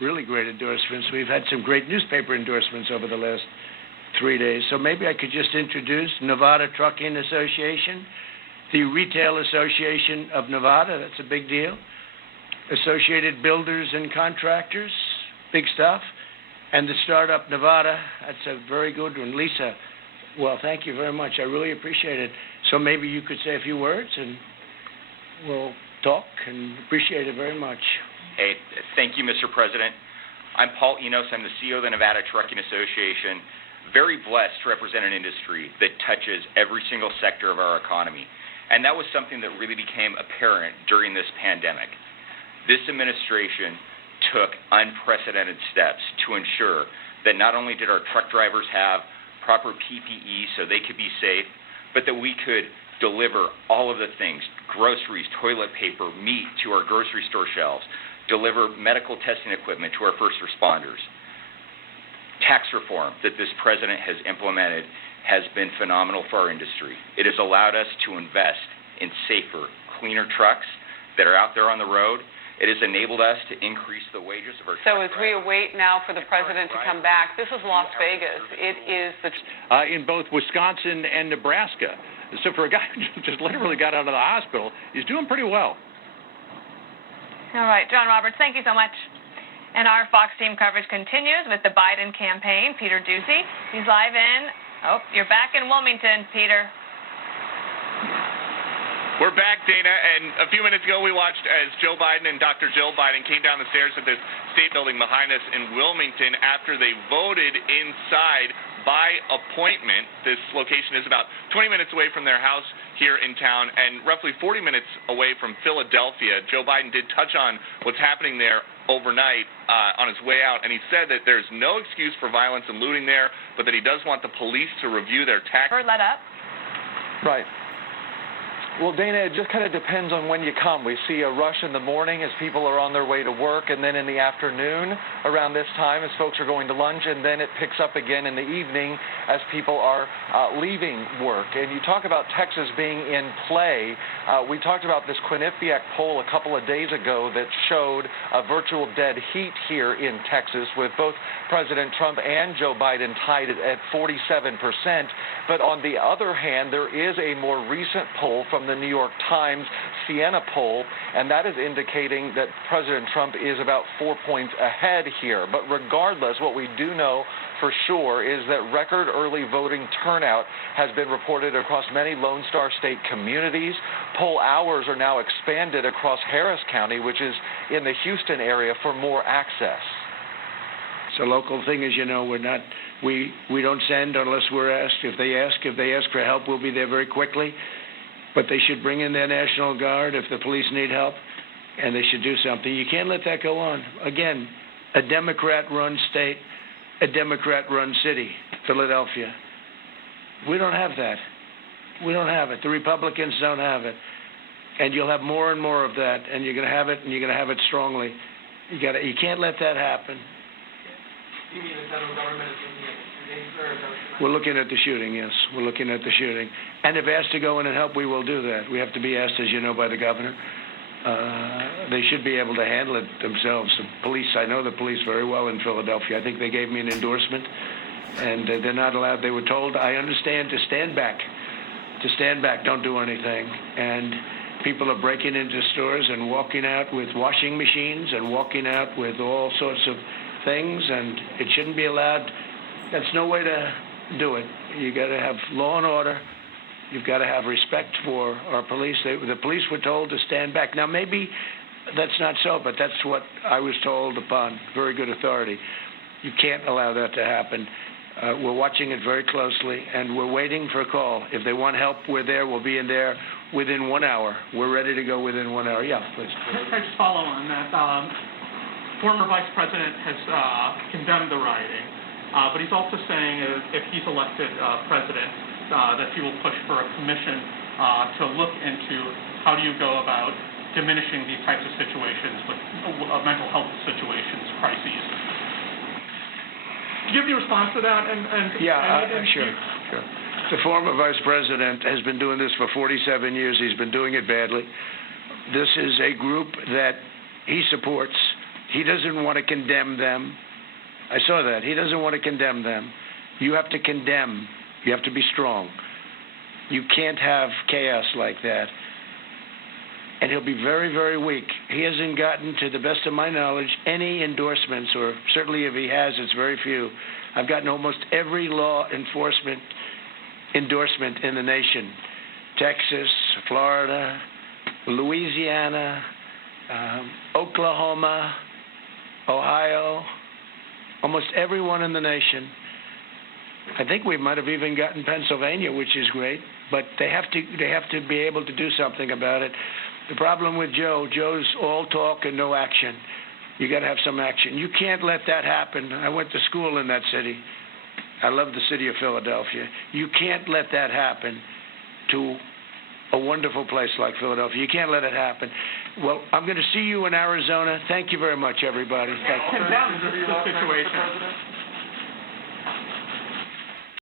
really great endorsements. We've had some great newspaper endorsements over the last 3 days. So maybe I could just introduce Nevada Trucking Association, the Retail Association of Nevada, that's a big deal, Associated Builders and Contractors, big stuff, and the Startup Nevada, that's a very good one. Lisa, well, thank you very much. I really appreciate it. So maybe you could say a few words and we'll talk, and appreciate it very much. Hey, thank you, Mr. President. I'm Paul Enos. I'm the CEO of the Nevada Trucking Association. Very blessed to represent an industry that touches every single sector of our economy. And that was something that really became apparent during this pandemic. This administration took unprecedented steps to ensure that not only did our truck drivers have proper PPE so they could be safe, but that we could deliver all of the things, groceries, toilet paper, meat to our grocery store shelves, deliver medical testing equipment to our first responders. Tax reform that this president has implemented has been phenomenal for our industry. It has allowed us to invest in safer, cleaner trucks that are out there on the road. It has enabled us to increase the wages of our truck drivers. So as we await now for the president to come back, this is Las Vegas. It is the... in both Wisconsin and Nebraska. So for a guy who just literally got out of the hospital, he's doing pretty well. All right, John Roberts, thank you so much. And our Fox team coverage continues with the Biden campaign. Peter Ducey, he's live in. Oh, you're back in Wilmington, Peter. We're back, Dana, and a few minutes ago we watched as Joe Biden and Dr. Jill Biden came down the stairs of this state building behind us in Wilmington after they voted inside by appointment. This location is about 20 minutes away from their house here in town and roughly 40 minutes away from Philadelphia. Joe Biden did touch on what's happening there overnight on his way out, and he said that there's no excuse for violence and looting there, but that he does want the police to review their tactics. Let up. Right. Well, Dana, it just kind of depends on when you come. We see a rush in the morning as people are on their way to work, and then in the afternoon around this time as folks are going to lunch, and then it picks up again in the evening as people are leaving work. And you talk about Texas being in play. We talked about this Quinnipiac poll a couple of days ago that showed a virtual dead heat here in Texas with both President Trump and Joe Biden tied at 47%. But on the other hand, there is a more recent poll from the New York Times Siena poll, and that is indicating that President Trump is about 4 points ahead here. But regardless, what we do know for sure is that record early voting turnout has been reported across many Lone Star State communities. Poll hours are now expanded across Harris County, which is in the Houston area, for more access. It's a local thing, as you know. We don't send unless we're asked. If they ask for help, we'll be there very quickly. But they should bring in their National Guard if the police need help, and they should do something. You can't let that go on. Again, a Democrat-run state, a Democrat-run city, Philadelphia. We don't have that. We don't have it. The Republicans don't have it. And you'll have more and more of that, and you're going to have it, and you're going to have it strongly. You can't let that happen. You mean the federal government is looking at the shooting, or is that... We're looking at the shooting, yes. We're looking at the shooting. And if asked to go in and help, we will do that. We have to be asked, as you know, by the governor. They should be able to handle it themselves. The police, I know the police very well in Philadelphia. I think they gave me an endorsement, and they're not allowed. They were told, I understand, to stand back. To stand back, don't do anything. And people are breaking into stores and walking out with washing machines and walking out with all sorts of things, and it shouldn't be allowed. That's no way to do it. You got to have law and order. You've got to have respect for our police. The police were told to stand back. Now, maybe that's not so, but that's what I was told upon very good authority. You can't allow that to happen. We're watching it very closely, and we're waiting for a call. If they want help, we're there. We'll be in there within 1 hour. We're ready to go within 1 hour. Yeah, please. Can I just follow on that? Former Vice President has condemned the rioting, but he's also saying if he's elected president, that he will push for a commission to look into how do you go about diminishing these types of situations with mental health situations, crises. Do you have any response to that? Sure. The former vice president has been doing this for 47 years. He's been doing it badly. This is a group that he supports He doesn't want to condemn them. I saw that. He doesn't want to condemn them. You have to condemn. You have to be strong. You can't have chaos like that. And he'll be very, very weak. He hasn't gotten, to the best of my knowledge, any endorsements, or certainly if he has, it's very few. I've gotten almost every law enforcement endorsement in the nation. Texas, Florida, Louisiana, Oklahoma, Ohio, almost everyone in the nation. I think we might have even gotten Pennsylvania, which is great, but they have to be able to do something about it. The problem with Joe's all talk and no action. You got to have some action. You can't let that happen. I went to school in that city. I love the city of Philadelphia. You can't let that happen to a wonderful place like Philadelphia. You can't let it happen. Well, I'm going to see you in Arizona. Thank you very much, everybody. Thank you. This is the situation.